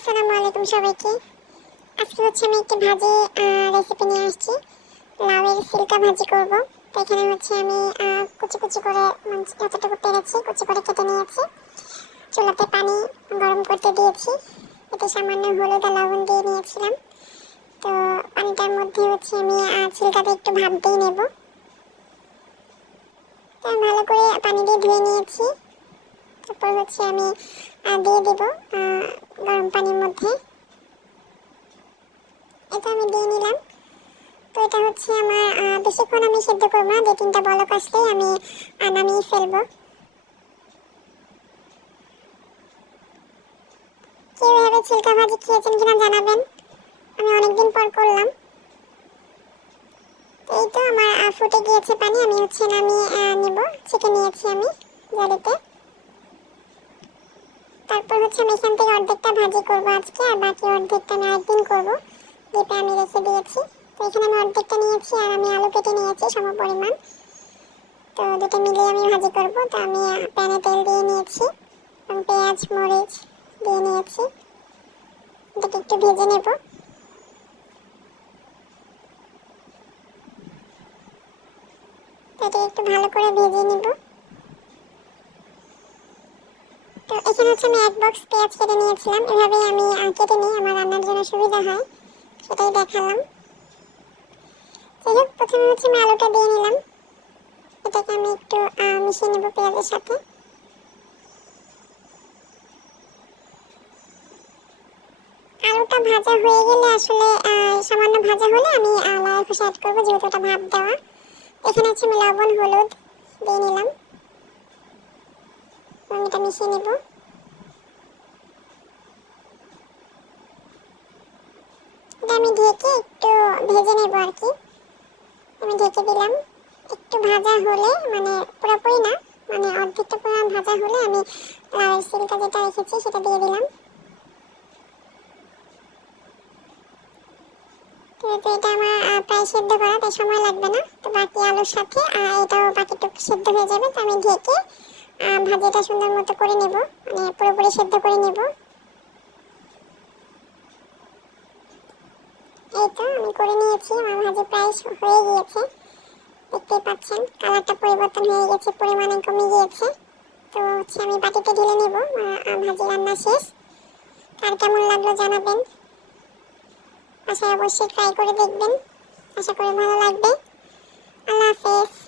আসসালামু আলাইকুম সবাইকে। আজকে হচ্ছে আমি একটি ভাজি রেসিপি নিয়ে আসছি। লাউয়ের সিল্কা ভাজি করব। তো এখানে হচ্ছে আমি কুচি কুচি করে যতটুকু পেরেছি কুচি করে কেটে নিয়েছি। চুলাতে পানি গরম করতে দিয়েছি। এতে সামান্য হলুদ আর লবণ দিয়ে নিয়েছিলাম। তো পানিটার মধ্যে হচ্ছে আমি আহ, ছিলকাটা একটু ভাপ দিয়ে নেব। তো ভালো করে পানি দিয়ে ধুয়ে নিয়েছি। তারপর হচ্ছে আমি দিয়ে দেব গরম পানির মধ্যে। এটা আমি দিয়ে নিলাম। তো এটা হচ্ছে আমার বেশিক্ষণ আমি সেদ্ধ করব না, দু তিনটা বলক আসলেই আমি নামিয়ে ফেলব। কেউ এভাবে ছিলকা ভাজি খেয়েছেন কিনা জানাবেন? আমি অনেকদিন পর করলাম। এই তো আমার ফুটে গিয়েছে পানি, আমি হচ্ছে নামিয়ে নেব, ছেঁকে নিয়েছি আমি জালিতে। তারপর হচ্ছে আমি এখান থেকে অর্ধেকটা ভাজি করব আজকে, আর বাকি অর্ধেকটা আমি আরেকদিন করব। ডিপে আমি রেখে দিয়েছি। তো এখানে আমি অর্ধেকটা নিয়েছি, আর আমি আলু কেটে নিয়েছি সম পরিমাণ। তো দুটো মিলিয়ে আমি ভাজি করব। তো আমি প্যানে তেল দিয়ে নিয়েছি, এবং পেঁয়াজ, মরিচ দিয়ে নিয়েছি। এটাকে একটু ভেজে নেব। এটাকে একটু ভালো করে ভেজে নেব তো এখানে হচ্ছে আমি এক বক্স পেঁয়াজ কেটে নিয়েছিলাম। এভাবেই আমি কেটে নিই আমার রান্নার জন্য সুবিধা হয়। সেটাই দেখালাম। যাই হোক প্রথমে হচ্ছে আমি আলুটা দিয়ে নিলাম। এটাকে আমি একটু মিশিয়ে নেব পেঁয়াজের সাথে। আলুটা ভাজা হয়ে গেলে আসলে সামান্য ভাজা হলে আমি লাউ খোসা অ্যাড করব, যেহেতু ওটা ভাপ দেওয়া। এখানে হচ্ছে আমি লবণ, হলুদ দিয়ে নিলাম। এবং এটা মিশিয়ে নেব। এটা আমি ঢেকে একটু ভেজে নেব আর কি। আমি ঢেকে দিলাম। একটু ভাজা হলে মানে পুরোপুরি না মানে অর্ধেকটা পুরো ভাজা হলে আমি লাউয়ের সিলটা যেটা রেখেছি সেটা দিয়ে দিলাম। তো এটা আমার প্রায় সেদ্ধ করা, তাই সময় লাগবে না। তো বাকি আলুর সাথে এটাও বাকিটুকু সেদ্ধ হয়ে যাবে। তো আমি ঢেকে ভাজিটা সুন্দর মতো করে নেব মানে পুরোপুরি সেদ্ধ করে নেব এই তো আমি করে নিয়েছি আমার ভাজি প্রায় হয়ে গিয়েছে। দেখতেই পাচ্ছেন, কালারটা পরিবর্তন হয়ে গেছে পরিমাণে কমে গিয়েছে। তো হচ্ছে আমি বাটিতে ঢেলে নেব ভাজি রান্না শেষ। কার কেমন লাগল জানাবেন। আশা অবশ্যই ট্রাই করে দেখবেন। আশা করি ভালো লাগবে। আল্লাহ হাফেজ।